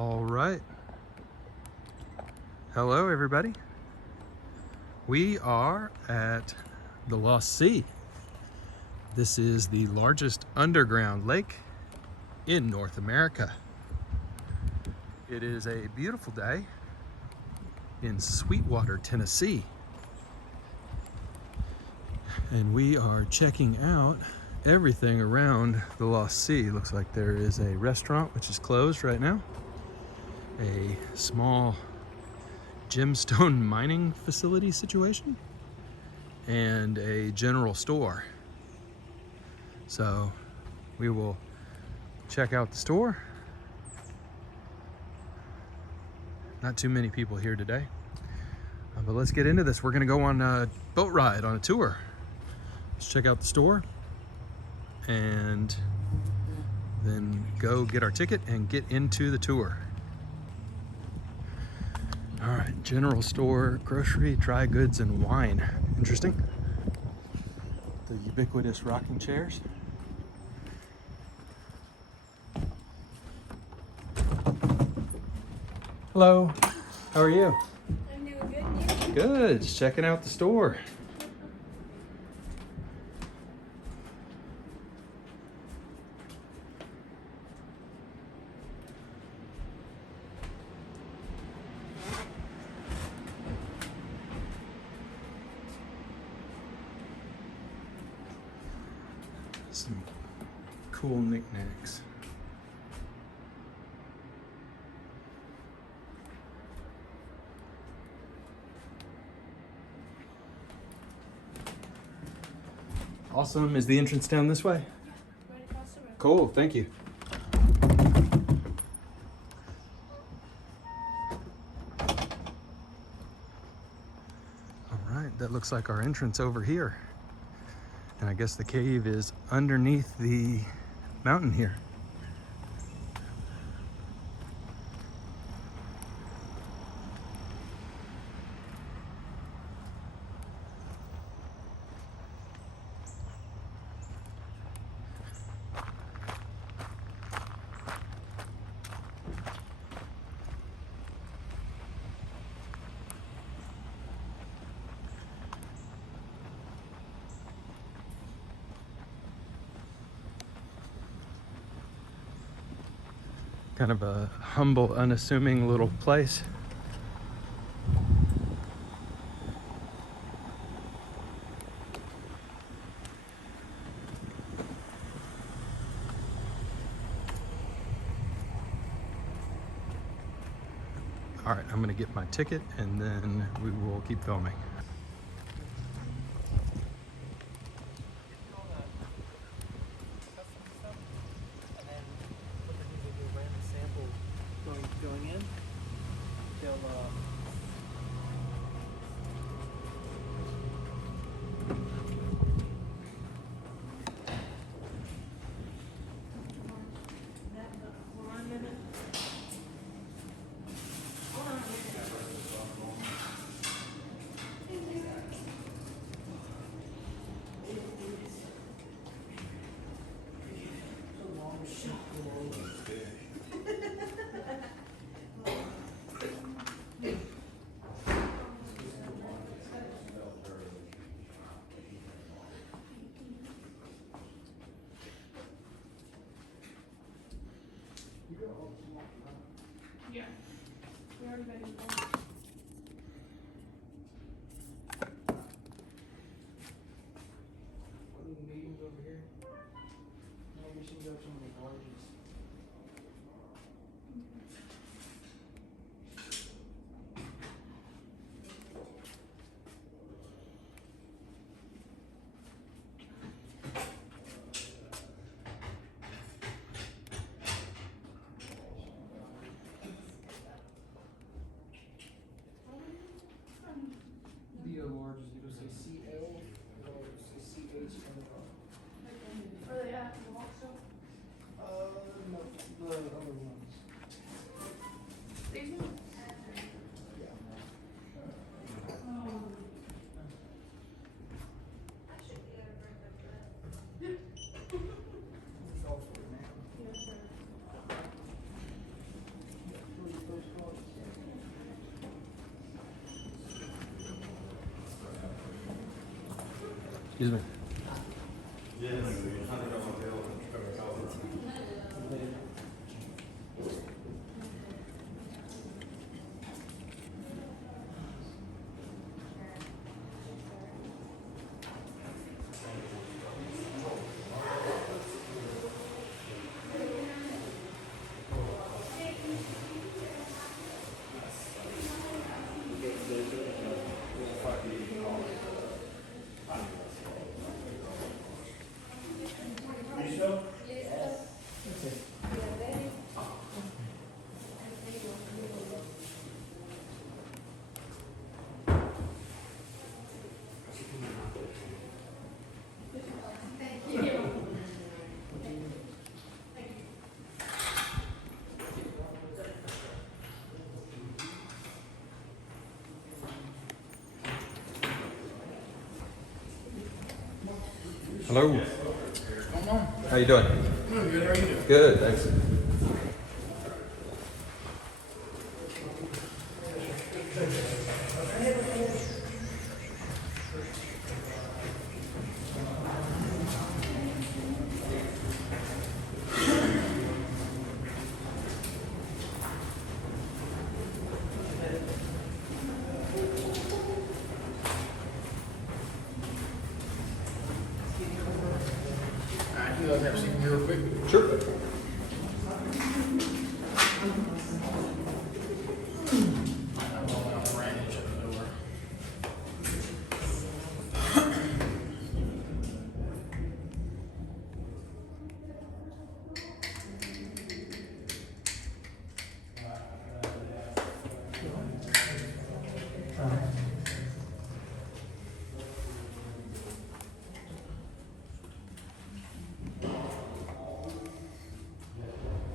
All right. Hello, everybody. We are at the Lost Sea. This is the largest underground lake in North America. It is a beautiful day in Sweetwater, Tennessee. And we are checking out everything around the Lost Sea. Looks like there is a restaurant which is closed right now. A small gemstone mining facility situation and a general store. So we will check out the store. Not too many people here today, but let's get into this. We're gonna go on a boat ride on a tour. Let's check out the store and then go get our ticket and get into the tour. All right, general store, grocery, dry goods, and wine. Interesting. The ubiquitous rocking chairs. Hello, how are you? I'm doing good, and you? Good, just checking out the store. Some cool knickknacks. Awesome. Is the entrance down this way? Yeah, right across the road. Cool, thank you. All right, that looks like our entrance over here. And I guess the cave is underneath the mountain here. Kind of a humble, unassuming little place. All right, I'm gonna get my ticket and then we will keep filming. Going in, they'll Yeah. We already got you. meetings over here. Maybe we should go to some of the barges. The barges, it'll say CL, or it'll say CH on the bottom. Are they at the walk still? No, the other ones. These ones? It's all for now. Yeah, sure. Excuse me. Hello. How you doing? Good, how are you doing? Good, thanks. Alright, you guys have a seat here real quick. Sure.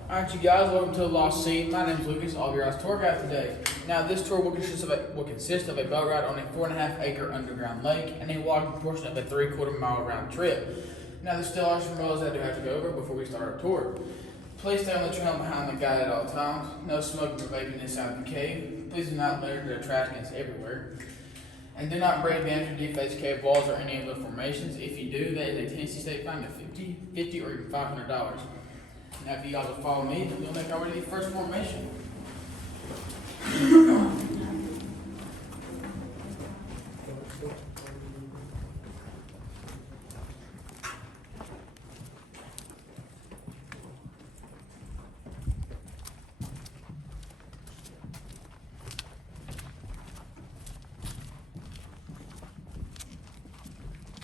Alright, you guys, welcome to the Lost Sea. My name is Lucas. I'll be your tour guide today. Now, this tour will consist of a boat ride on a 4.5 acre underground lake and a walking portion of a 3/4 mile round trip. Now, there's still are some rules I do have to go over before we start our tour. Please stay on the trail behind the guide at all times. No smoking or vaping inside the cave. Please do not litter the trash cans everywhere. And do not break the entry defaced cave walls or any of the formations. If you do, that is a Tennessee state fine of $50 or even $500. Now, if you guys will follow me, then we'll make our way to the first formation.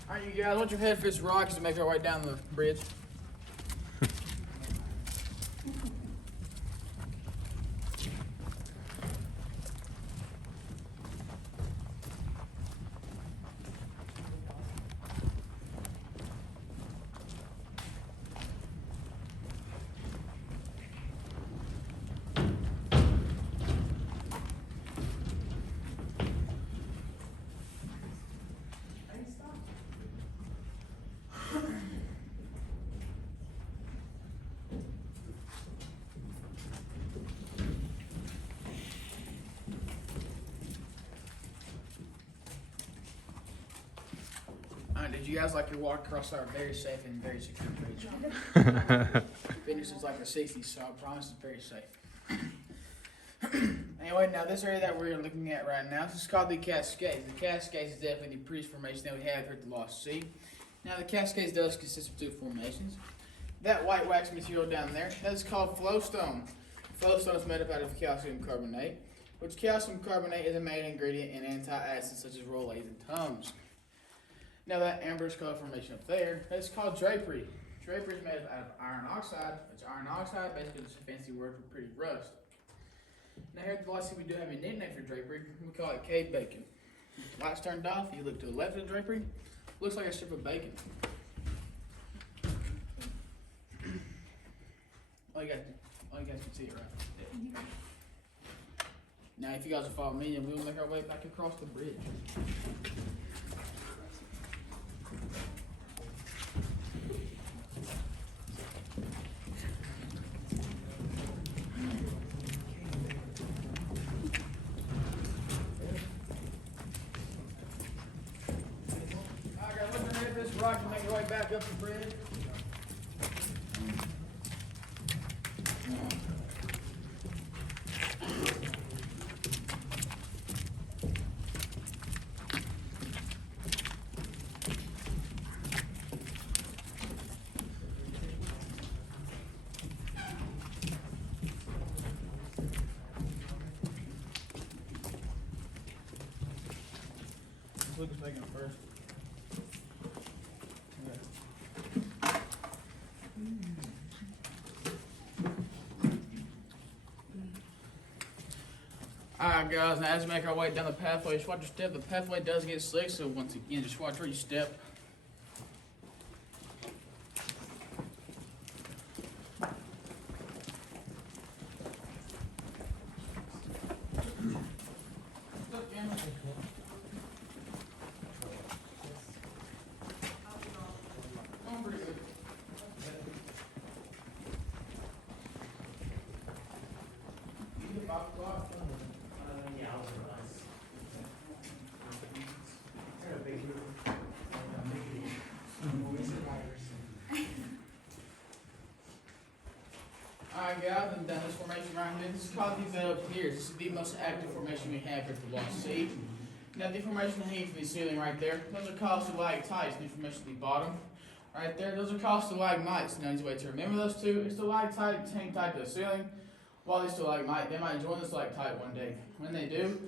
Alright, you guys, once your head fits rocks to make our way down the bridge. Did you guys like your walk across our very safe and very secure bridge? Finish is like the 60s, so I promise it's very safe. Anyway, now this area that we're looking at right now, this is called the Cascades. The Cascades is definitely the prettiest formation that we have here at the Lost Sea. Now the Cascades does consist of 2 formations. That white wax material down there, that is called flowstone. Flowstone is made up out of calcium carbonate, which calcium carbonate is a main ingredient in anti-acids such as Rolaids and Tums. Now that amber's color formation up there, that's called drapery. Drapery is made out of iron oxide. It's iron oxide, basically just a fancy word for pretty rust. Now here at the Lost Sea, we do have a nickname for drapery. We call it cave bacon. Lights turned off, you look to the left of the drapery, looks like a strip of bacon. All you guys can see it right. Now if you guys will follow me, then we will make our way back across the bridge. this rock and make your way back up the bridge. Lucas making it first. Alright guys, now as we make our way down the pathway, just watch your step. The pathway does get slick, so once again, just watch where you step. Alright guys, and down this formation right here, this is called the bed up here. This is the most active formation we have here at the Lost Sea. Now the formation hanging from the ceiling right there, those are called stalactites, and the formation at the bottom. Right there, those are called stalagmites. Now the way to remember those two, a stalactite hang tight to the ceiling, while the stalagmite, they might join the stalactite one day. When they do,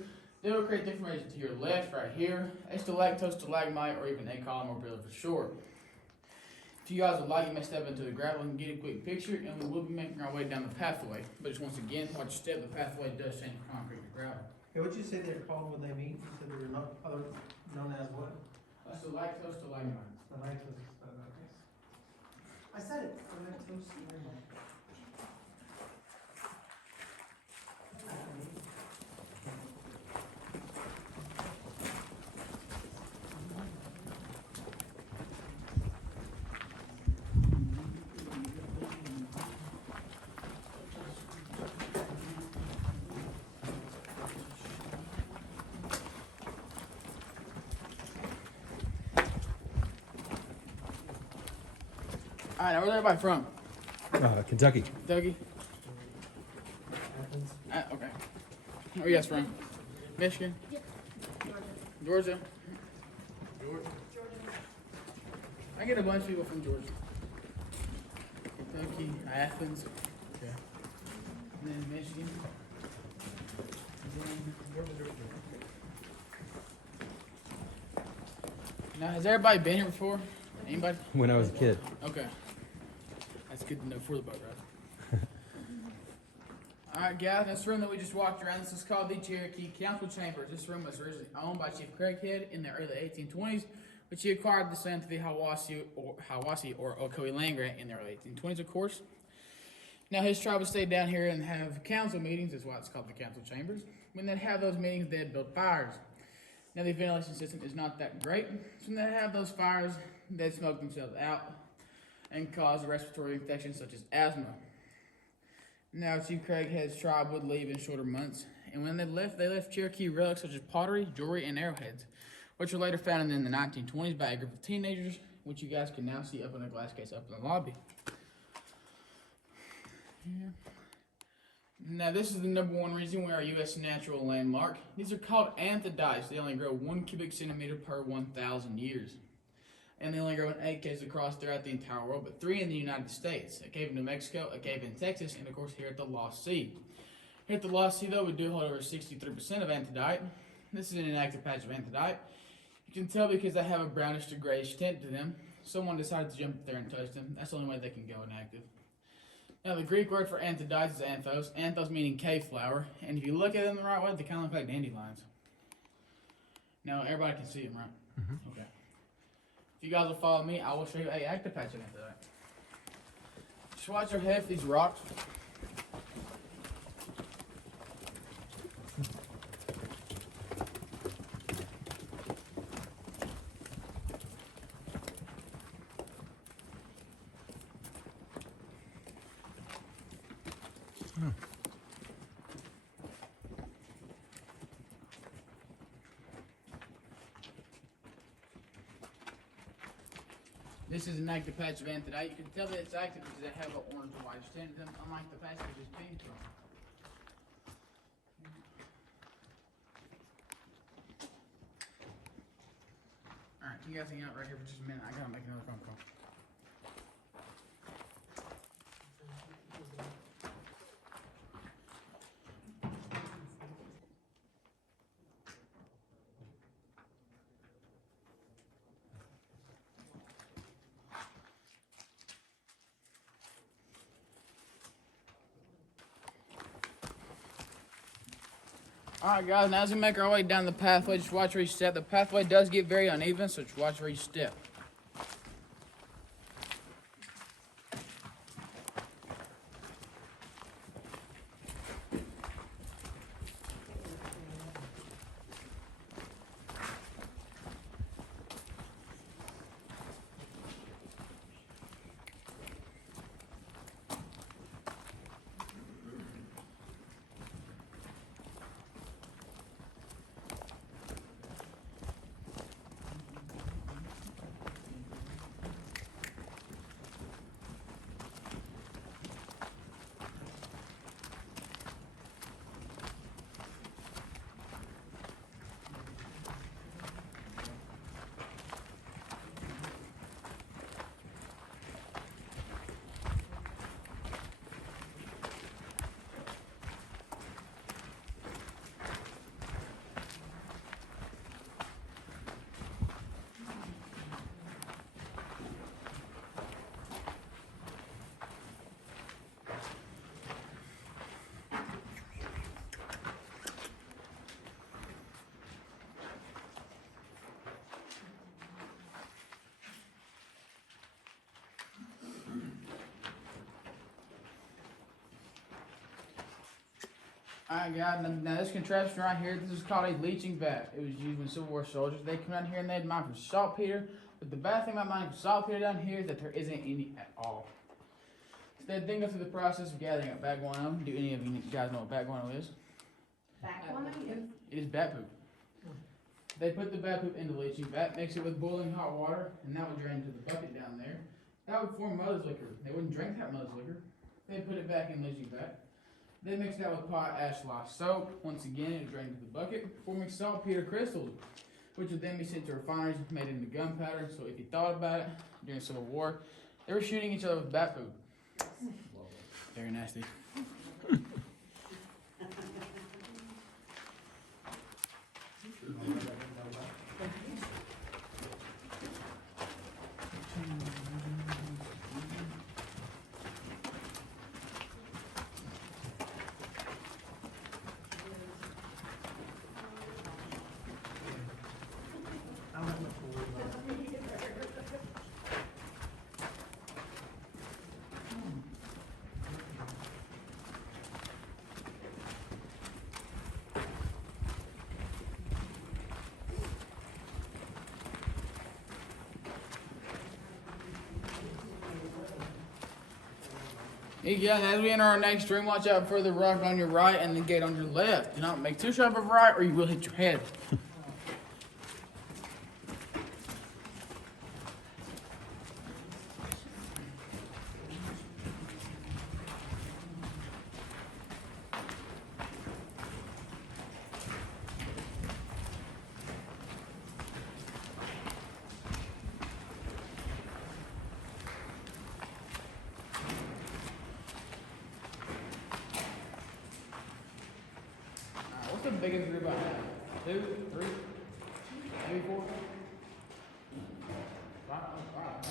they will create the formation to your left, right here, a stalactite, stalagmite, or even a column or pillar for short. If you guys would like, you may step into the gravel and get a quick picture, and we will be making our way down the pathway. But just once again, watch your step, the pathway does change from concrete to gravel. Hey, what'd you say they're called when they meet? You said they were not other, known as what? A stalactite, stalagmite. Stalactites. I said it. Stalactites. Alright, now where's everybody from? Kentucky. Kentucky? Okay. Where you guys from? Michigan? Georgia? Georgia? I get a bunch of people from Georgia. Kentucky, Athens. Okay. And then Michigan. Now, has everybody been here before? Anybody? When I was a kid. Okay. That's good to know for the boat ride. Alright guys, this room that we just walked around, this is called the Cherokee Council Chambers. This room was originally owned by Chief Craighead in the early 1820s, but he acquired this land to the Hiwassee or Ocoee land grant in the early 1820s, of course. Now his tribe would stay down here and have council meetings, that's why it's called the Council Chambers. When they'd have those meetings, they'd build fires. Now the ventilation system is not that great, so when they have those fires, they'd smoke themselves out and cause respiratory infections such as asthma. Now, Chief Craighead's tribe would leave in shorter months, and when they left Cherokee relics such as pottery, jewelry, and arrowheads, which were later found in the 1920s by a group of teenagers, which you guys can now see up in a glass case up in the lobby. Yeah. Now, this is the #1 reason we're a U.S. natural landmark. These are called Anthodites. They only grow 1 cubic centimeter per 1,000 years. And they only grow in 8 caves across throughout the entire world, but 3 in the United States. A cave in New Mexico, a cave in Texas, and of course here at the Lost Sea. Here at the Lost Sea, though, we do hold over 63% of Anthodite. This is an inactive patch of Anthodite. You can tell because they have a brownish to grayish tint to them. Someone decided to jump up there and touch them. That's the only way they can go inactive. Now, the Greek word for Anthodites is anthos. Anthos meaning cave flower. And if you look at them the right way, they kind of look like dandelions. Now, everybody can see them, right? Mm-hmm. Okay. If you guys will follow me, I will show you a active patch of Anthodite. Just watch your head for these rocks. This is an active patch of Anthodite. You can tell that it's active because they have an orange-white tint, unlike the patch that just pink. Alright, you guys hang out right here for just a minute. I gotta make another phone call. Alright guys, now as we make our way down the pathway, just watch where you step. The pathway does get very uneven, so just watch where you step. Alright guys, now this contraption right here, this is called a leaching vat. It was used when Civil War soldiers, they come down here and they'd mine for saltpeter. But the bad thing about mining for saltpeter down here is that there isn't any at all. Instead, they go through the process of gathering up bat guano. Do any of you guys know what bat guano is? Back one again. It is bat poop. They put the bat poop into the leaching vat, mix it with boiling hot water, and that would drain into the bucket down there. That would form mother's liquor. They wouldn't drink that mother's liquor. They'd put it back in the leaching vat. They mixed that with pot ash lye soap. Once again, it drained into the bucket, forming saltpeter crystals, which would then be sent to refineries made into gunpowder. So if you thought about it, during the Civil War, they were shooting each other with bat food. Very nasty. Hey guys, as we enter our next room, watch out for the rock on your right and the gate on your left. Do not make too sharp of a right or you will hit your head. What's the biggest group I have? 2, 3, maybe 4? 5, 5.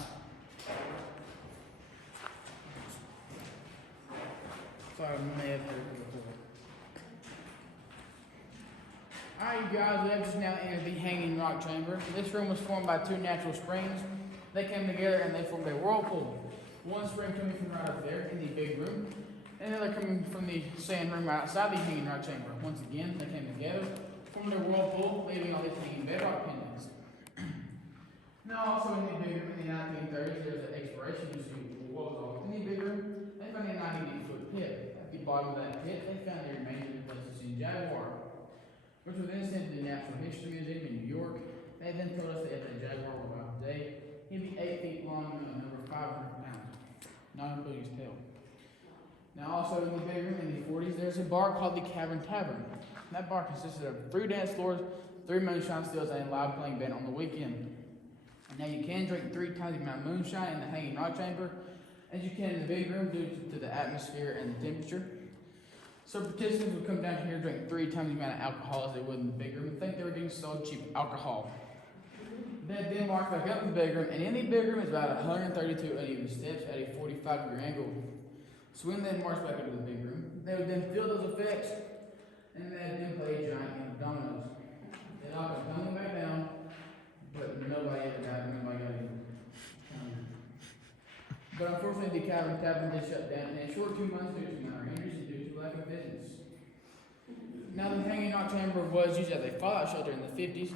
Sorry, I may have heard it before. Alright, you guys, we have just now entered the hanging rock chamber. This room was formed by 2 natural springs. They came together and they formed a whirlpool. One spring coming from right up there in the big room, and the other coming from the sand room right outside the hanging rock chamber. Once again, they came together, formed a whirlpool, leaving all these hanging bedrock pendants. Now, also in the big room in the 1930s, there's an exploration museum. What was all in the big room? They found a 98-foot pit. At the bottom of that pit, they found the remains of the Pleistocene jaguar, which was then sent to the Natural History Museum in New York. They then told us that if the jaguar were alive today, he'd be 8 feet long and 500 pounds, not including his tail. Now also in the big room in the 40s, there's a bar called the Cavern Tavern. And that bar consisted of 3 dance floors, 3 moonshine stills, and a live playing band on the weekend. Now you can drink 3 times the amount of moonshine in the hanging rock chamber as you can in the big room due to the atmosphere and the temperature. So participants would come down here and drink 3 times the amount of alcohol as they would in the big room and think they were getting sold cheap alcohol. Then walk back up to the big room, and in the big room is about 132 uneven steps at a 45-degree angle. So when they march back up to the big room, they would then feel those effects, and then play a giant game of dominoes. Then all come coming back down, but nobody ever got it, nobody got it. But unfortunately, the Cavern Tavern did shut down in a short 2 months due to minor injuries and due to lack of business. Now, the hanging rock chamber was used as a fallout shelter in the 50s,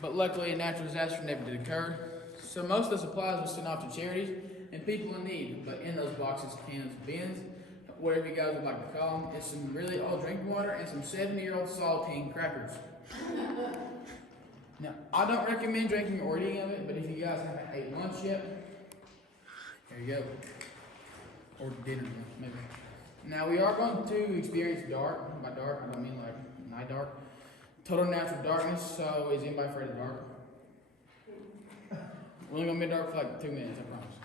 but luckily a natural disaster never did occur. So most of the supplies were sent off to charities and people in need. But in those boxes, cans, bins, whatever you guys would like to call them, is some really old drinking water and some 70-year-old saltine crackers. Now, I don't recommend drinking or eating of it, but if you guys haven't ate lunch yet, there you go. Or dinner, maybe. Now, we are going to experience dark. By dark, I don't mean like night dark. Total natural darkness, so is anybody afraid of dark? We're only going to be dark for like 2 minutes, I promise.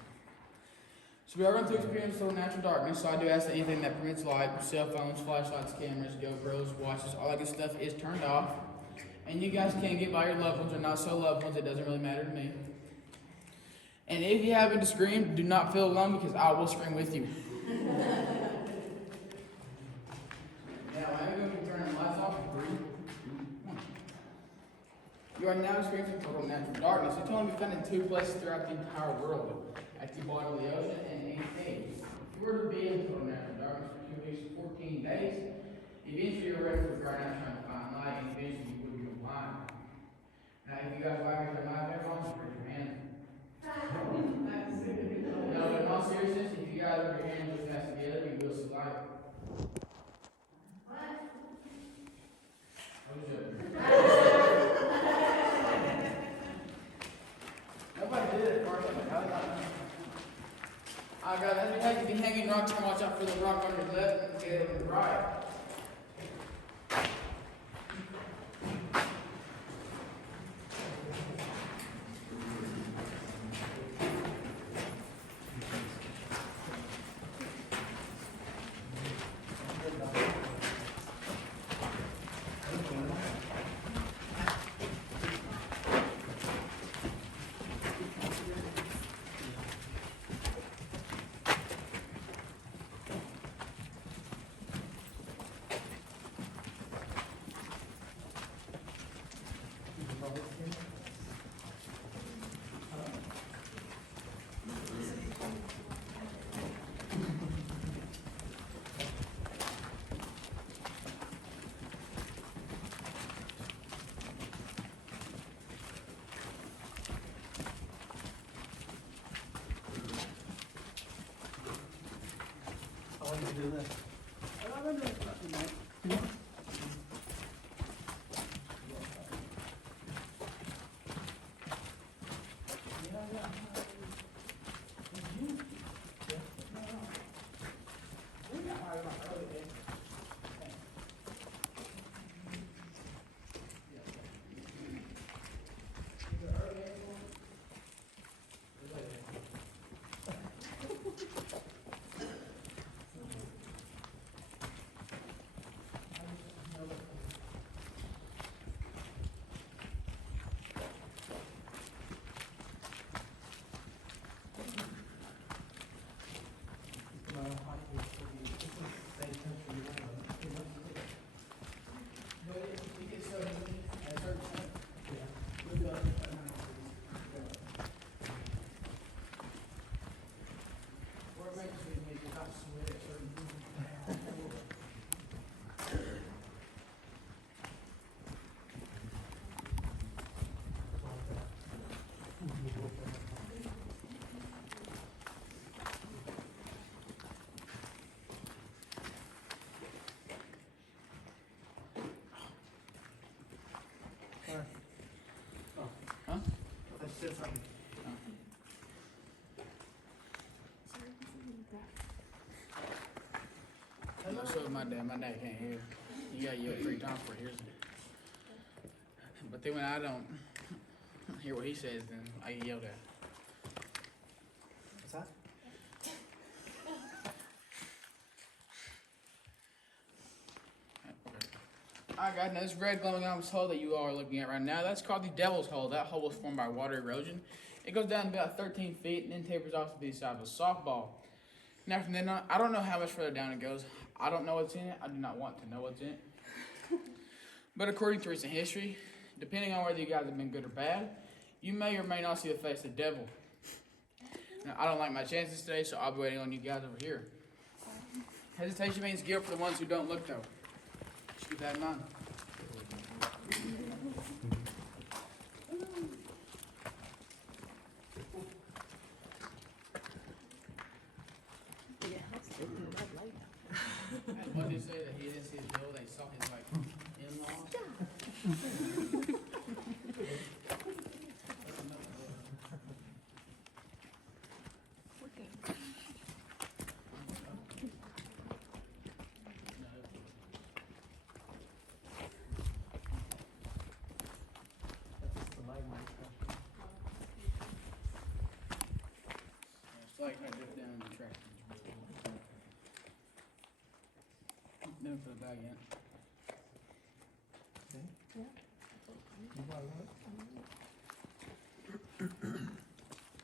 So we are going to experience total natural darkness, so I do ask that anything that permits light, cell phones, flashlights, cameras, GoPros, watches, all that good stuff is turned off. And you guys can get by your loved ones or not so loved ones, it doesn't really matter to me. And if you happen to scream, do not feel alone because I will scream with you. Now, I'm going to turn the lights off in 3, 2, 1. You are now experiencing total natural darkness. It's only be found in 2 places throughout the entire world, at the bottom of the ocean and in caves. If you were to be in total natural darkness for 2 weeks, 14 days, eventually your rest would dry out trying to find light, and eventually you would go blind. Now, if you guys like me to live there, just raise your hand. No, but in all seriousness, if you guys have your hands really fast together, you will see light. Nobody did it at first. How did I know? Alright, guys, as we take the hanging rocks, and watch out for the rock on your left and the tail on your right. I want you to do this. my dad. My dad can't hear. You gotta yell 3 times before he hears it. But then when I don't hear what he says, then I get yelled at. What's that? Alright guys, now this red glowing ominous hole that you all are looking at right now, that's called the Devil's Hole. That hole was formed by water erosion. It goes down about 13 feet and then tapers off to the size of a softball. Now from then on, I don't know how much further down it goes. I don't know what's in it. I do not want to know what's in it. But according to recent history, depending on whether you guys have been good or bad, you may or may not see the face of the devil. Now, I don't like my chances today, so I'll be waiting on you guys over here. Hesitation means guilt for the ones who don't look, though. Just keep that in mind. And what did he say that he didn't see his devil? They saw his like in-laws. It's like I dipped down in the trash. Never put it back in.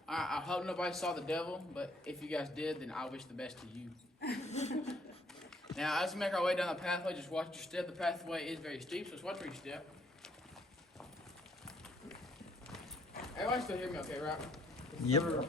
I hope nobody saw the devil, but if you guys did, then I wish the best to you. Now, as we make our way down the pathway, just watch your step. The pathway is very steep, so just watch where you step. Everybody still hear me okay, right? Yep.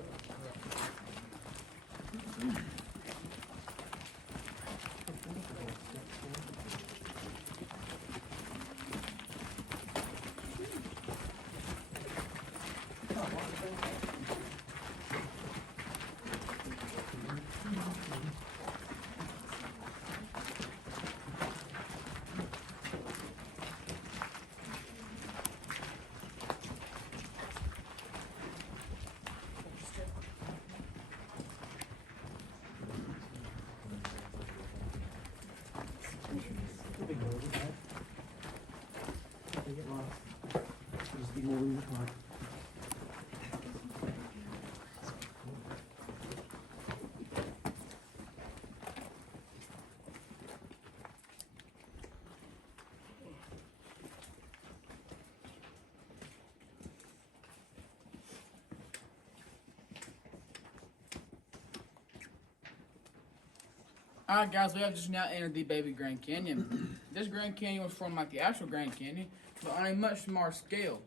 Alright guys, we have just now entered the baby Grand Canyon. This Grand Canyon was formed like the actual Grand Canyon, but on a much smaller scale.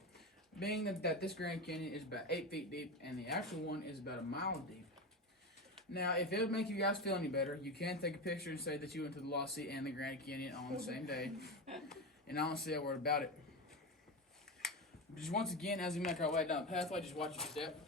Being that this Grand Canyon is about 8 feet deep and the actual one is about a mile deep. Now, if it would make you guys feel any better, you can take a picture and say that you went to the Lost Sea and the Grand Canyon on the same day. And I don't say a word about it. Just once again, as we make our way down the pathway, just watch your step.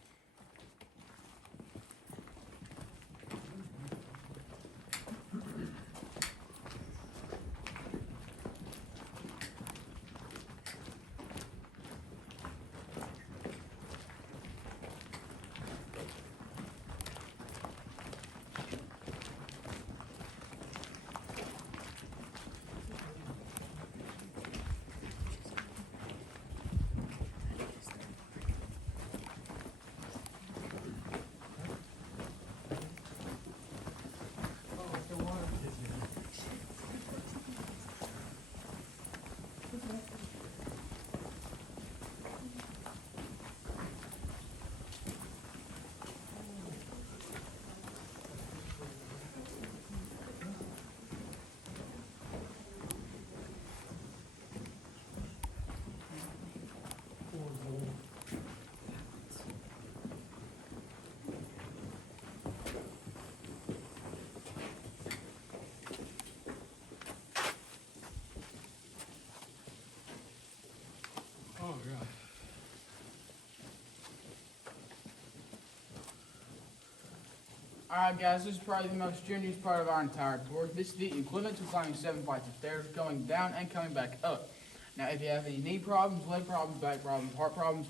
Oh god. Alright guys, this is probably the most strenuous part of our entire tour. This is the equivalent to climbing 7 flights of stairs, going down and coming back up. Now if you have any knee problems, leg problems, back problems, heart problems,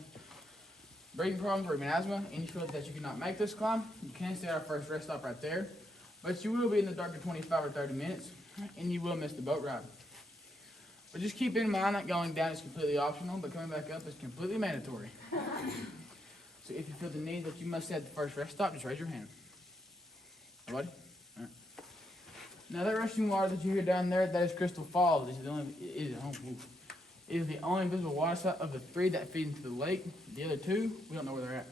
breathing problems, or even asthma, and you feel that you cannot make this climb, you can stay at our first rest stop right there. But you will be in the dark for 25 or 30 minutes. and you will miss the boat ride. But just keep in mind that going down is completely optional, but coming back up is completely mandatory. So if you feel the need that you must stay at the first rest stop, just raise your hand. Everybody? All right. Now that rushing water that you hear down there, that is Crystal Falls. It is the only visible water source of the 3 that feed into the lake. The other 2, we don't know where they're at.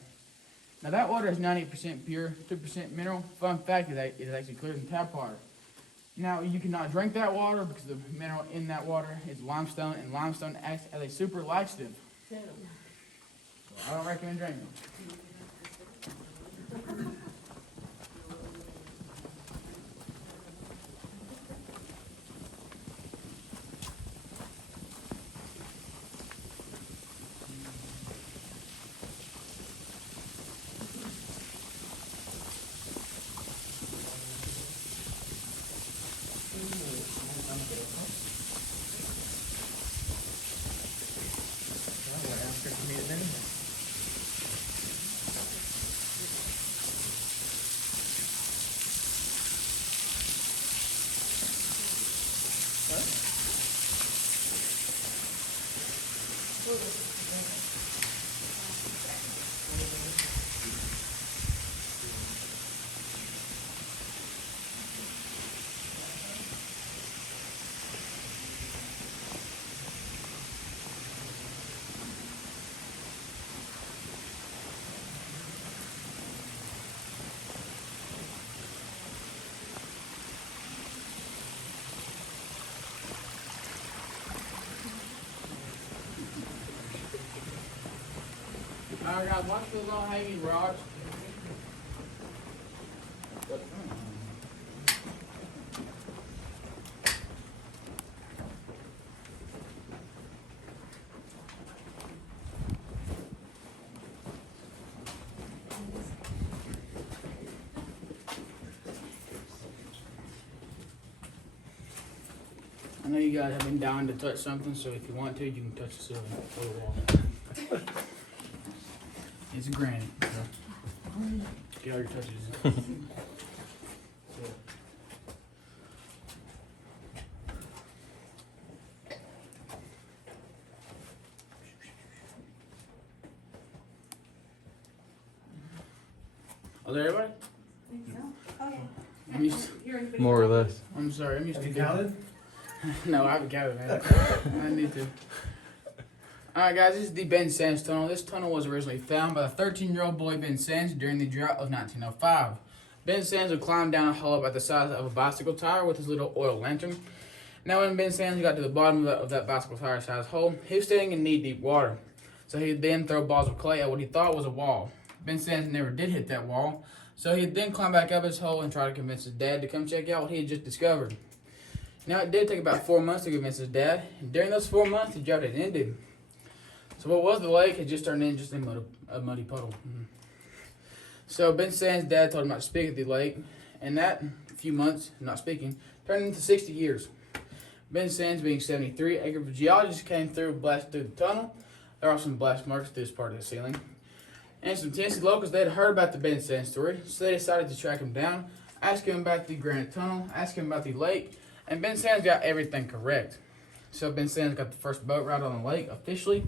Now that water is 98% pure, 2% mineral. Fun fact is that it is actually clearer than tap water. Now you cannot drink that water because the mineral in that water is limestone, and limestone acts as a super laxative. So I don't recommend drinking them. Alright guys, watch those low hanging rocks. I know you guys have been dying to touch something, so if you want to, you can touch the ceiling or the wall. It's a granite. So. Get all your touches. Oh, there everybody? I think so. Okay. I'm used to, More or less. I'm sorry, I'm used Have to you counted? No, I haven't counted, man. I need to. Alright guys, this is the Ben Sands Tunnel. This tunnel was originally found by the 13-year-old boy Ben Sands during the drought of 1905. Ben Sands would climb down a hole about the size of a bicycle tire with his little oil lantern. Now when Ben Sands got to the bottom of that bicycle tire size hole, he was standing in knee-deep water. So he'd then throw balls of clay at what he thought was a wall. Ben Sands never did hit that wall, so he'd then climb back up his hole and try to convince his dad to come check out what he had just discovered. Now it did take about 4 months to convince his dad, and during those 4 months the drought had ended. So what was the lake had just turned into just a muddy puddle. So Ben Sands' dad told him not to speak at the lake, and that few months, not speaking, turned into 60 years. Ben Sands, being 73, a group of geologists came through and blasted through the tunnel. There are some blast marks through this part of the ceiling. And some Tennessee locals, they had heard about the Ben Sands story, so they decided to track him down, ask him about the granite tunnel, ask him about the lake, and Ben Sands got everything correct. So Ben Sands got the first boat ride on the lake officially,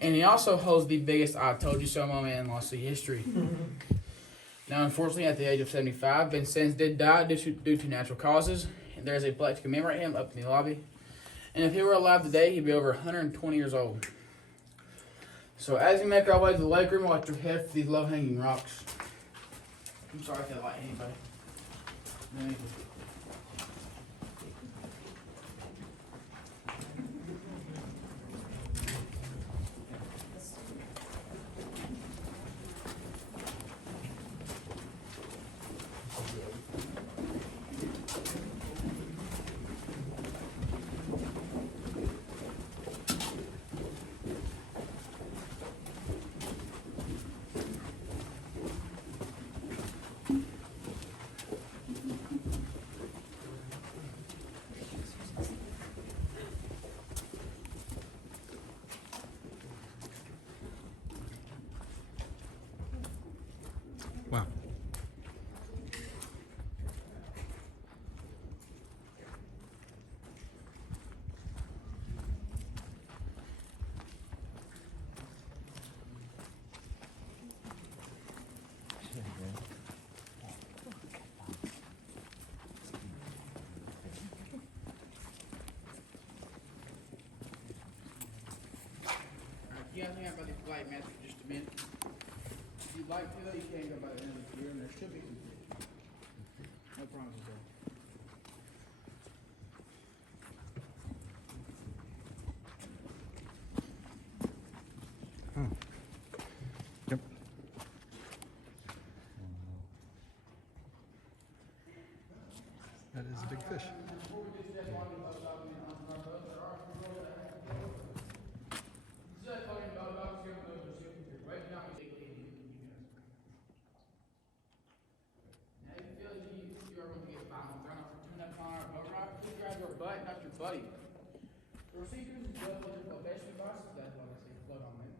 and he also holds the biggest "I told you so" moment in Lost Sea history. Now, unfortunately, at the age of 75, Ben Sands did die due to natural causes, and there's a plaque to commemorate him up in the lobby. And if he were alive today, he'd be over 120 years old. So as we make our way to the lake room, watch your head for these low-hanging rocks. I'm sorry if that light anybody. Thank you. you'd like to, though, you can go by the end of the pier, and there should be some fish. No promises there. Yep. That is a big fish. Butt, not your buddy. The receivers is just like the best advice is that, like I say, float on it.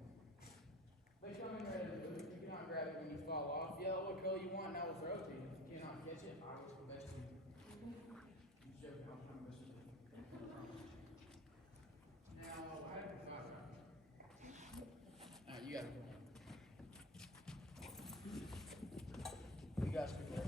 They come in ready to move. You cannot grab it when you fall off. Yell what color you want, and I will throw it to you. If you cannot catch it, I will best you. You show me how I'm best to do. Now, I have a five. Alright, you got it. You guys can go.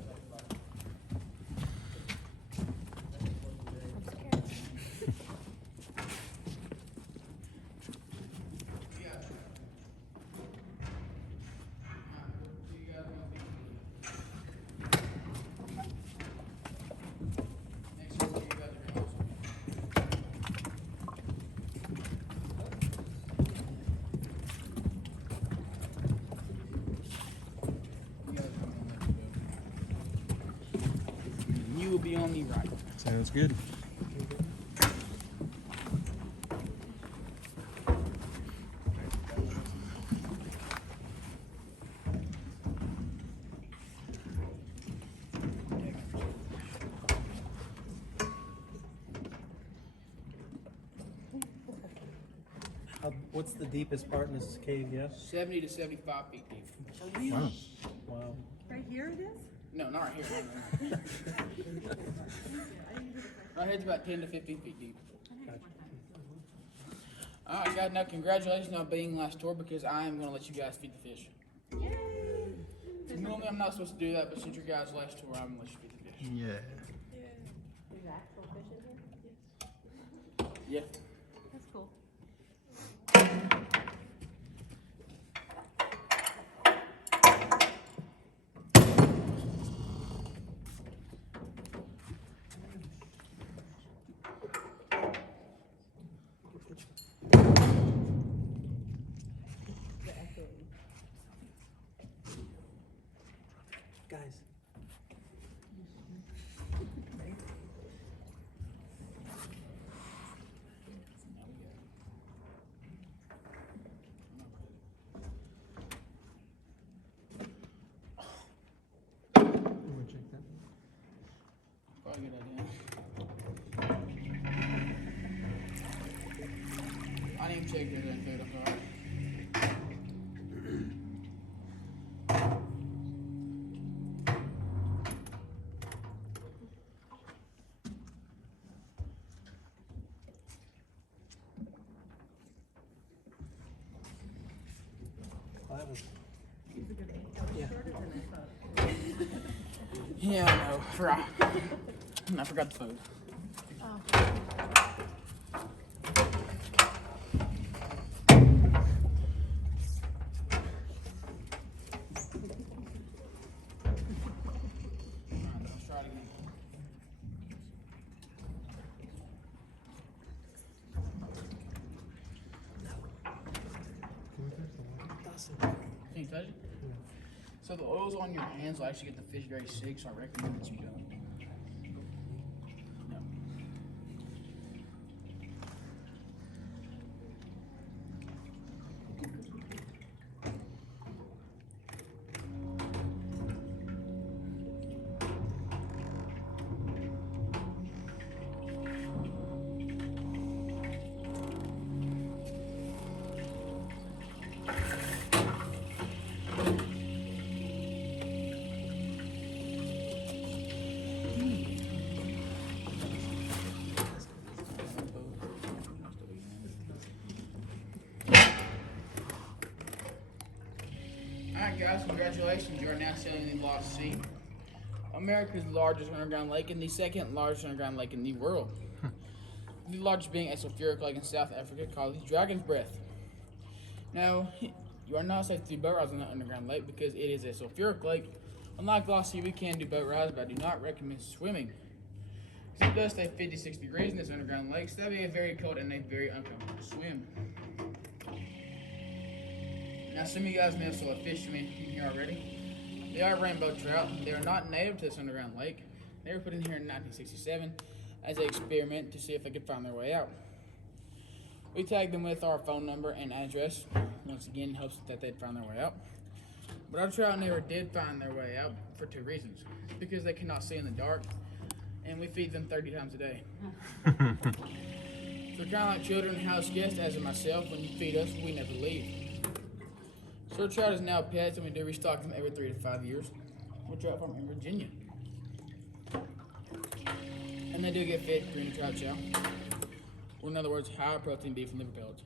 You will be on the right. Sounds good. What's the deepest part in this cave, yeah? 70 to 75 feet deep. Wow. Wow. Right here it is? No, not right here. No. Right here's about 10 to 15 feet deep. Alright guys, now congratulations on being last tour because I am going to let you guys feed the fish. Yay! Normally I'm not supposed to do that, but since your guys' last tour, I'm going to let you feed the fish. Yeah. There's actual fish in here? Yeah. That's cool. Guys. Probably a good idea. I didn't even check that in food, I'm sorry. Well, that was, Yeah. Yeah, I know. I forgot the food. Let's try it again. Can you touch it? So the oils on your hands will actually get the fish very sick, so I recommend that you don't. No. Alright guys, congratulations, you are now sailing the Lost Sea. America's largest underground lake and the second largest underground lake in the world. The largest being a sulfuric lake in South Africa called the Dragon's Breath. Now, You are not safe to do boat rides on the underground lake because it is a sulfuric lake. Unlike Lost Sea, we can do boat rides, but I do not recommend swimming. It does stay 56 degrees in this underground lake, so that'd be a very cold and a very uncomfortable swim. Now, some of you guys may have saw a fisherman in here already. They are rainbow trout. They are not native to this underground lake. They were put in here in 1967 as an experiment to see if they could find their way out. We tagged them with our phone number and address, once again in hopes that they'd find their way out. But our trout never did find their way out for two reasons. Because they cannot see in the dark, and we feed them 30 times a day. So kind of like children and house guests, as in myself, when you feed us, we never leave. So our trout is now pets, and we do restock them every 3 to 5 years. We're a trout farm in Virginia. And they do get fed green trout chow. Or in other words, high protein beef and liver pellets.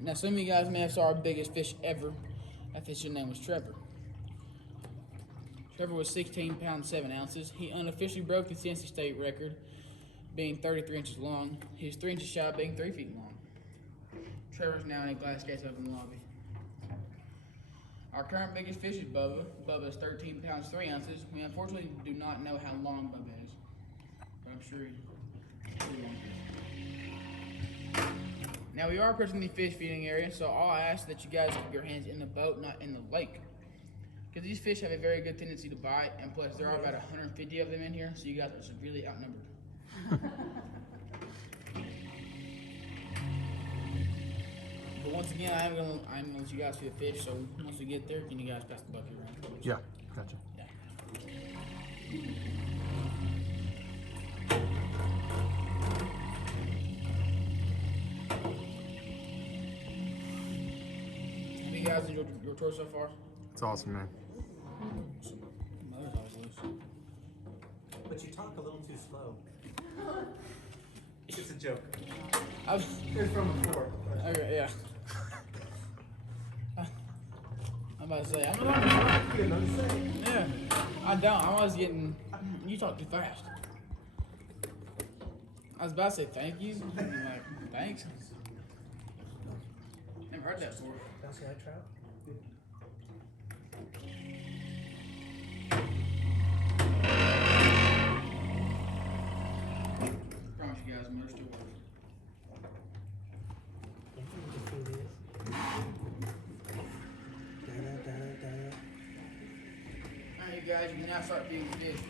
Now some of you guys may have saw our biggest fish ever. That fish's name was Trevor. Trevor was 16 pounds 7 ounces. He unofficially broke the Tennessee state record, being 33 inches long. He was 3 inches shy of being 3 feet long. Trevor's now in a glass case up in the lobby. Our current biggest fish is Bubba. Bubba is 13 pounds 3 ounces. We unfortunately do not know how long Bubba is, but I'm sure he's pretty long. Now we are approaching the fish feeding area, so I'll ask that you guys keep your hands in the boat, not in the lake. Because these fish have a very good tendency to bite, and plus there are about 150 of them in here, so you guys are severely outnumbered. But once again, I'm gonna let you guys feed the fish, so once we get there, can you guys pass the bucket around? Yeah, gotcha. Yeah. Have you guys enjoyed your tour so far? It's awesome, man. Mother's always loose. But you talk a little too slow. It's a joke. It's from before. Okay, yeah. I'm about to say, I'm not. You know what I'm saying? Yeah, I don't. I'm always getting. You talk too fast. I was about to say thank you. And you're like, thanks. Never heard that before. That's that trout? Promise you guys, most of it. Alright, you guys, you can now start feeding the fish.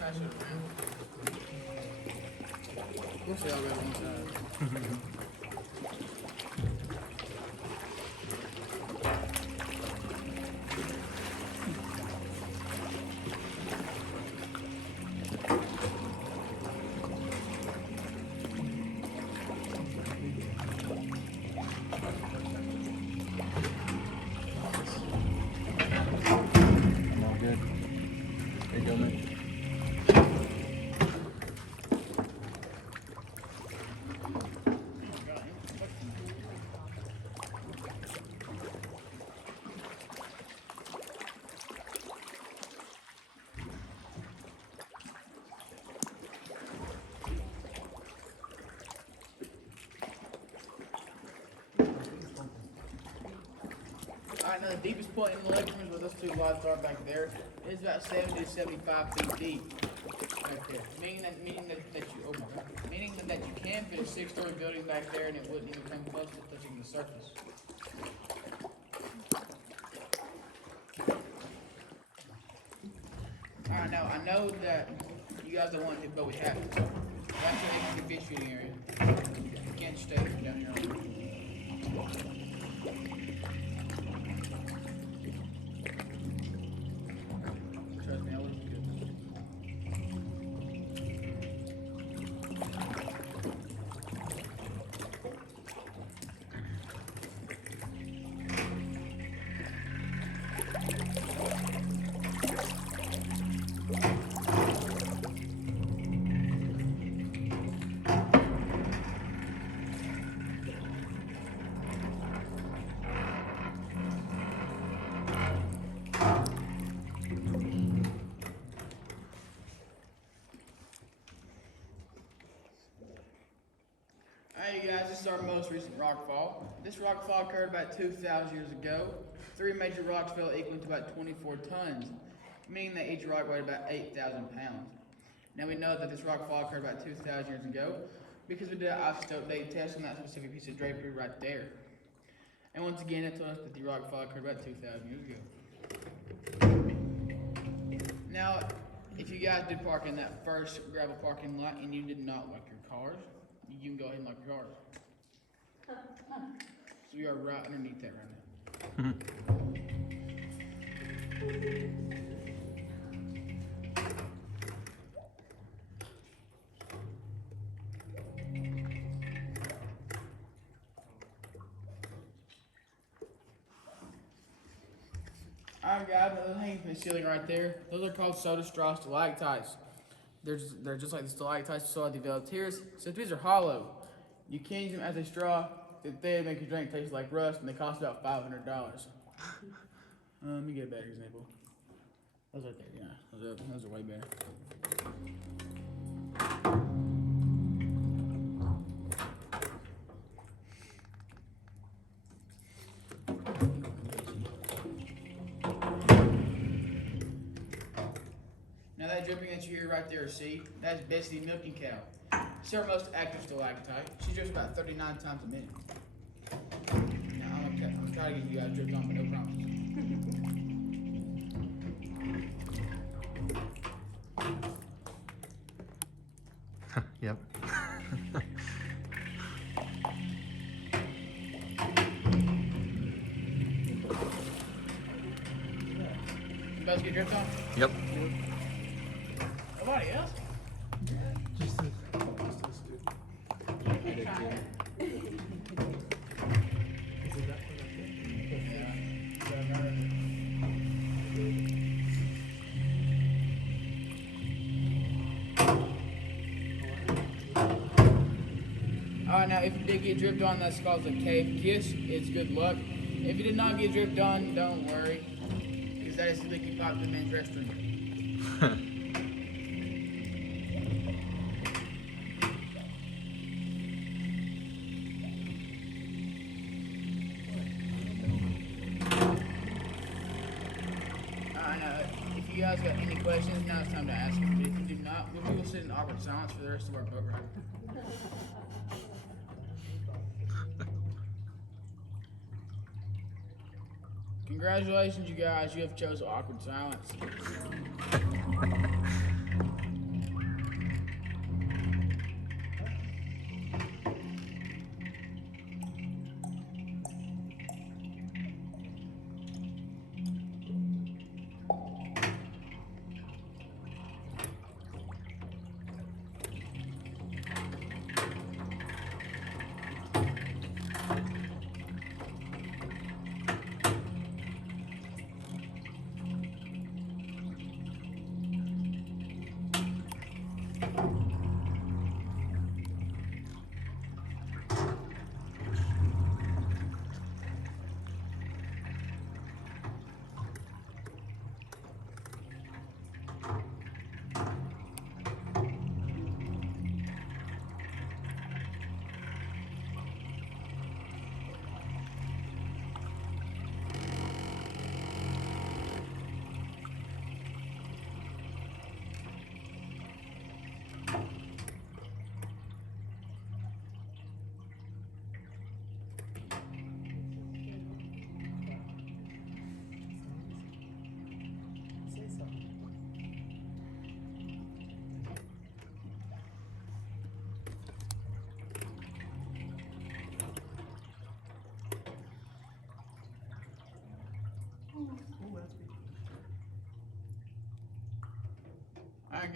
Pass it around. We'll see how we have one side. Alright, now the deepest point in the lake is where those two lots are back there. It's about 70 to 75 feet deep. Right there. Meaning that you can fit a 6-story building back there and it wouldn't even come close to touching the surface. Alright, now I know that you guys don't want to, but we have to. That's an extra fish shooting area. You can't stay down here. Trust me, I would have good. Alright, you guys, this is our most recent rockfall. This rockfall occurred about 2,000 years ago. 3 major rocks fell equal to about 24 tons, meaning that each rock weighed about 8,000 pounds. Now we know that this rockfall occurred about 2,000 years ago because we did an isotope date test on that specific piece of drapery right there. And once again, it told us that the rockfall occurred about 2,000 years ago. Now, if you guys did park in that first gravel parking lot and you did not lock your cars, you can go ahead and lock your cars. So we are right underneath that right now. Alright guys, now those hanging from the ceiling right there, those are called soda straw stalactites. They're just like the stalactites saw developed here. So these are hollow. You can use them as a straw. They make your drink taste like rust, and they cost about $500. Let me get a better example. Those right there, yeah. Those are way better. Now that dripping that you hear right there, see, that's Bessie the milking cow. She's our most active stalactite. She drips about 39 times a minute. Now I'm trying to get you guys dripped on, but no promises. Yep. You guys get dripped on? Yep. Nobody else? Just as, Alright, now if you did get dripped on, that's called a cave kiss. It's good luck. If you did not get dripped on, don't worry, because that is the leaky pipe to the men's restroom. If you guys got any questions, now it's time to ask them. If you do not, we will sit in awkward silence for the rest of our boat ride. Congratulations, you guys. You have chosen awkward silence.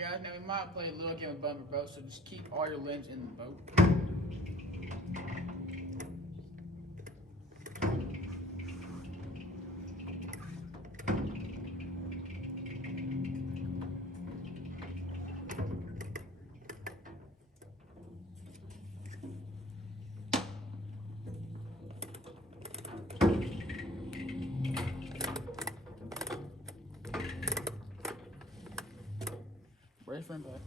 Alright guys, now we might play a little game of bumper boat, so just keep all your limbs in the boat. Brace for impact.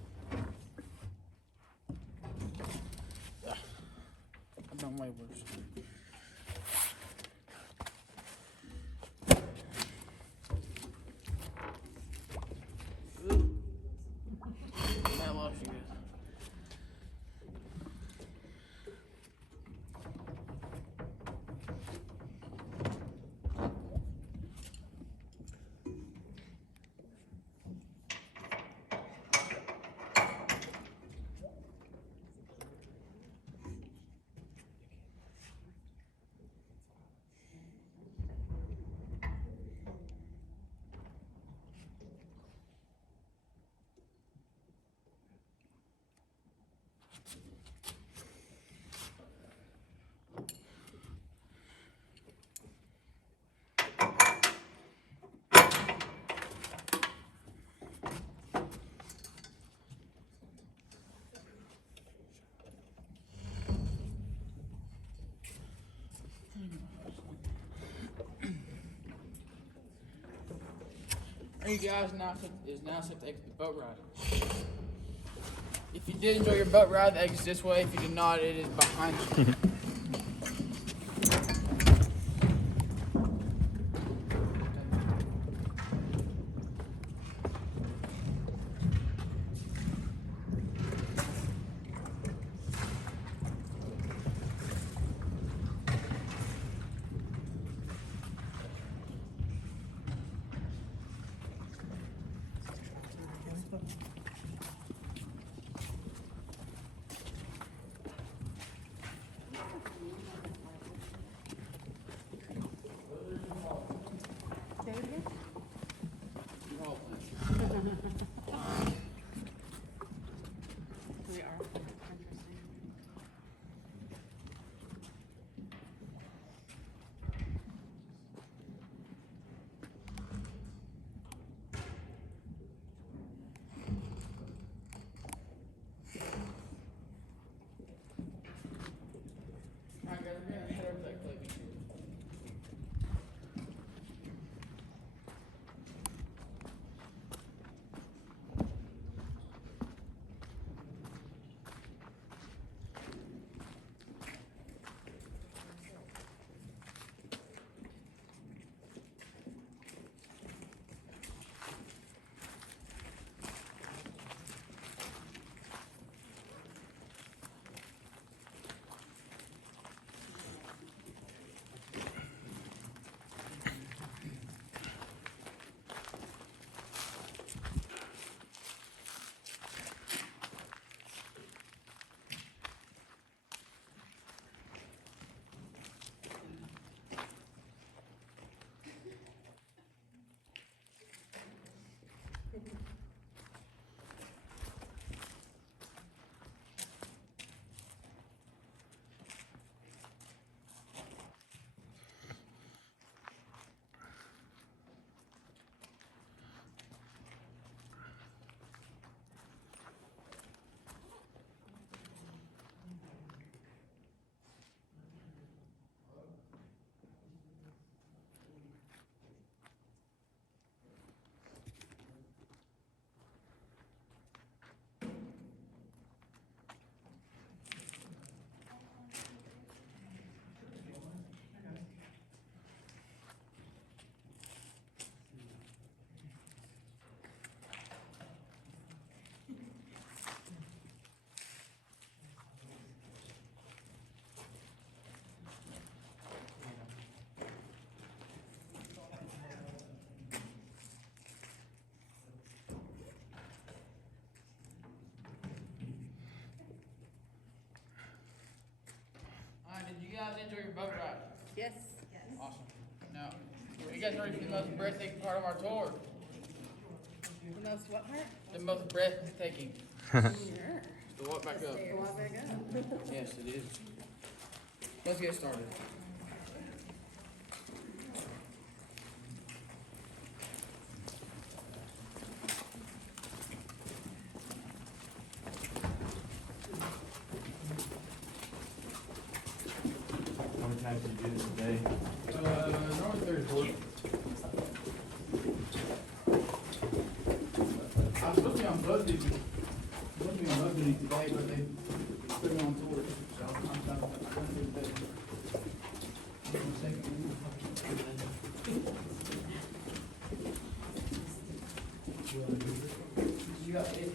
I've done way worse. Ooh. That lost you guys. Alright, you guys, it's now set to exit the boat ride. If you did enjoy your boat ride, the exit's this way. If you did not, it is behind you. Did you guys enjoy your boat ride? Yes. Awesome. Now, are you guys ready for the most breathtaking part of our tour? The most what part? The most breathtaking. Sure. The walk back up. Go out back up. Yes, it is. Let's get started. How many times do you do this a day? Normally 34. I'm supposed to be on bug duty. I'm supposed to be on bug duty today, but they put me on tour. So I'm gonna do the day. Give me a second. You got it.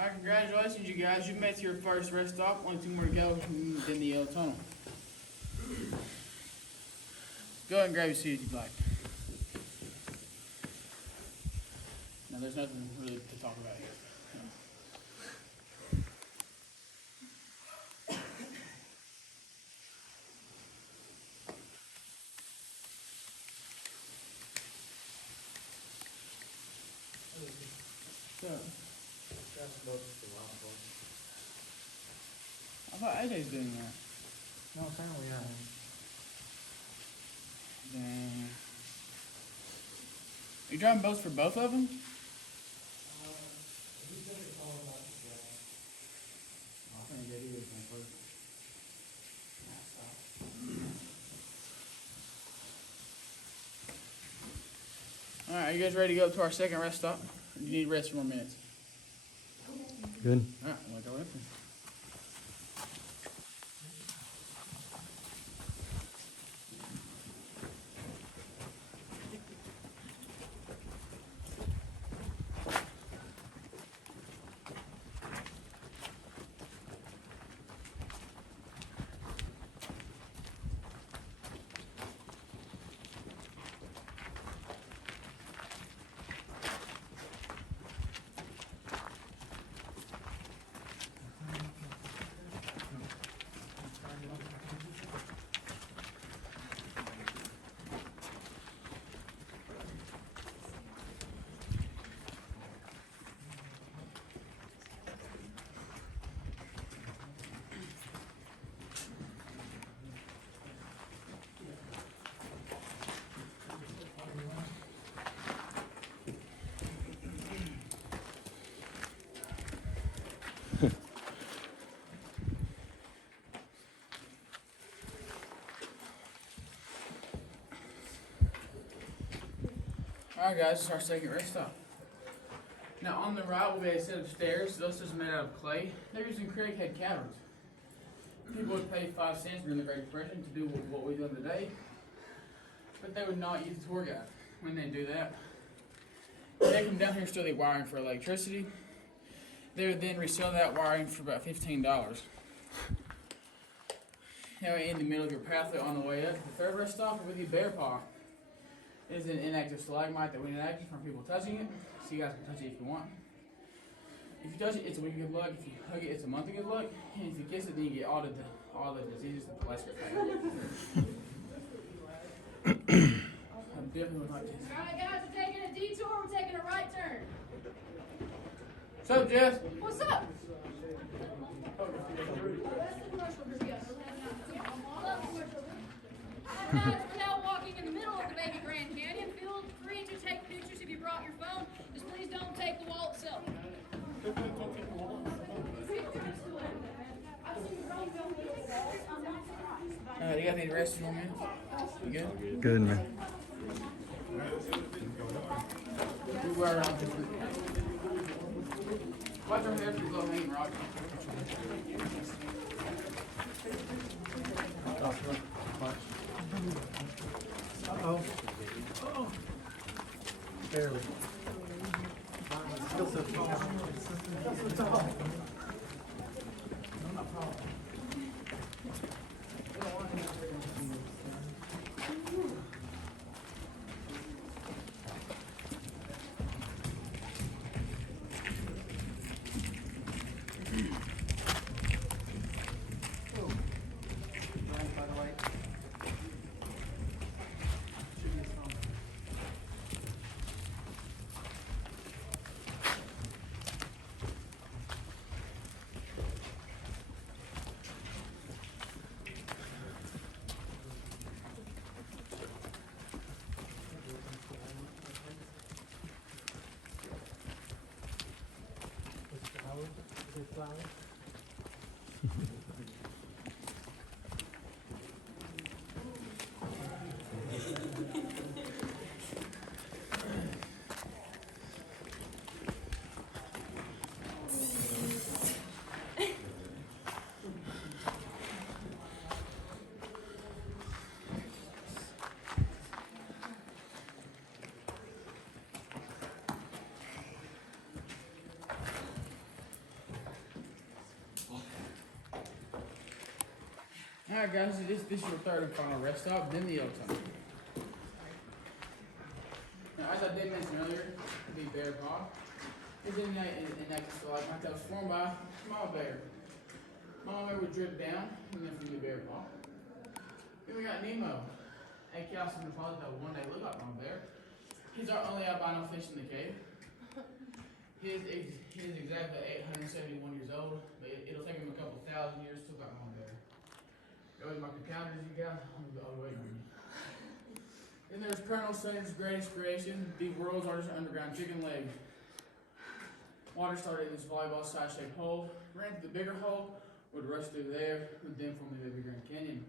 Alright, congratulations, you guys. You made it to your first rest stop. Only 2 more to go, then the yellow tunnel. Go ahead and grab your seat if you'd like. Now, there's nothing really to talk about here. So, I thought AJ's doing that. No, apparently, yeah. Dang. You driving boats for both of them? Alright, are you guys ready to go up to our second rest stop? Or do you need to rest for more minutes? Good. Alright, we'll go with it. Alright guys, this is our second rest stop. Now on the right will be a set of stairs. Those are made out of clay. They're using Cherokee caverns. People would pay 5 cents during the Great Depression to do what we're doing today, but they would not use a tour guide when they do that. They come down here and steal the wiring for electricity. They would then resell that wiring for about $15. Now in the middle of your pathway on the way up, the third rest stop with the bear paw is an inactive stalagmite that we inactive from people touching it. So you guys can touch it if you want. If you touch it, it's a week of good luck. If you hug it, it's a month of good luck. And if you kiss it, then you get all the diseases that the last have. I definitely would like this. Alright guys, we're taking a detour, we're taking a right turn. What's up, Jess? What's up? Guys, we're now walking in the middle of the baby Grand Canyon. Feel free to take pictures if you brought your phone. Just please don't take the wall itself. You guys need to rest for a minute? You good? Good, man. We were around this week. Watch our hair for the low hanging rock. Uh-oh. Barely. Still so tall. Still so tall. Alright guys, this is your third and final rest stop, then the Yellowstone. Now as I did mention earlier, the bear paw is an inactive stalagmite that was formed by mama bear. Mama bear would drip down and then from the bear paw. Then we got Nemo, a calcium deposit that will one day look like mama bear. He's our only albino fish in the cave. He is exactly 871 years old, but it'll take him a couple thousand years to look like mama bear. Go ahead and mark the calendars, you guys. I'm gonna be waiting on you. Then there's Colonel Sutter's greatest creation, the world's largest underground chicken leg. Water started in this volleyball-sized shaped hole, ran through the bigger hole, would rush through there, and then form the baby Grand Canyon.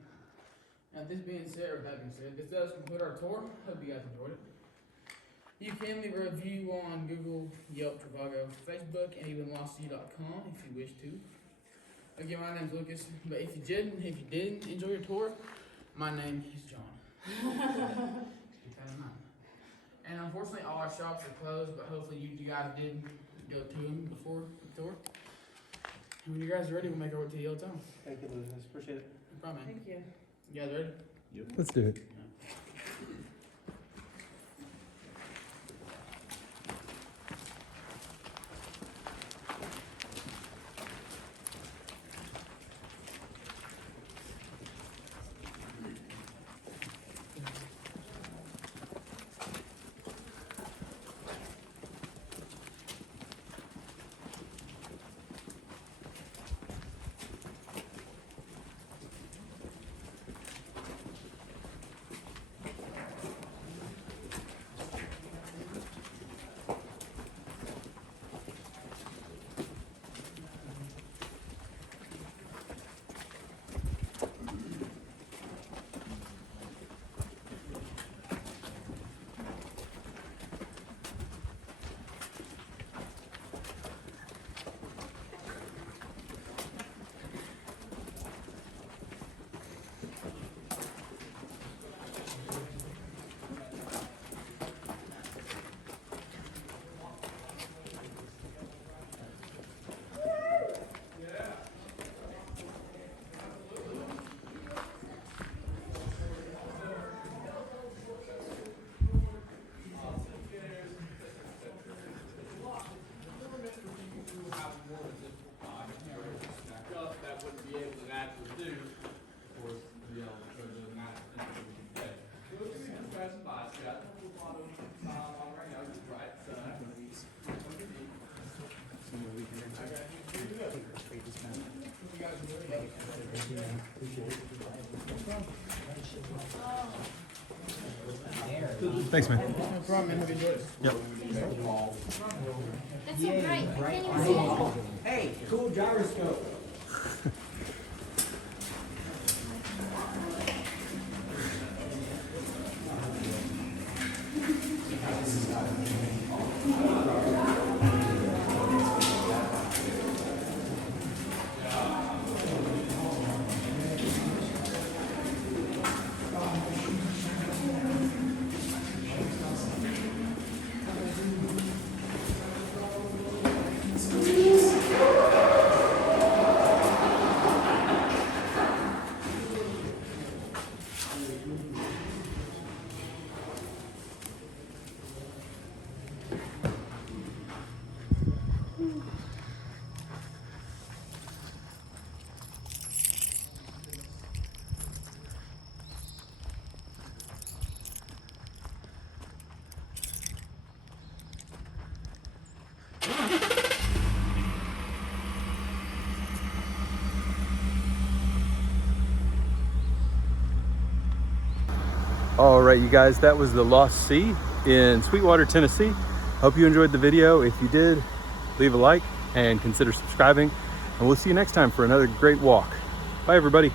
Now, this being said, or that being said, this does conclude our tour. Hope you guys enjoyed it. You can leave a review on Google, Yelp, Trivago, Facebook, and even LostSea.com if you wish to. Again, my name's Lucas, but if you didn't enjoy your tour, my name is John. Keep that in mind. And unfortunately, all our shops are closed, but hopefully you guys did go to them before the tour. And when you guys are ready, we'll make our way to the Yellowstone. Thank you, Lucas. Appreciate it. No problem, man. Thank you. You guys ready? Let's do it. Thanks, man. No problem, man. Hope you enjoy it. Yep. That's so bright. I can't even see it. Hey, cool gyroscope. All right, you guys, that was the Lost Sea in Sweetwater, Tennessee. Hope you enjoyed the video. If you did, leave a like and consider subscribing. And we'll see you next time for another great walk. Bye, everybody.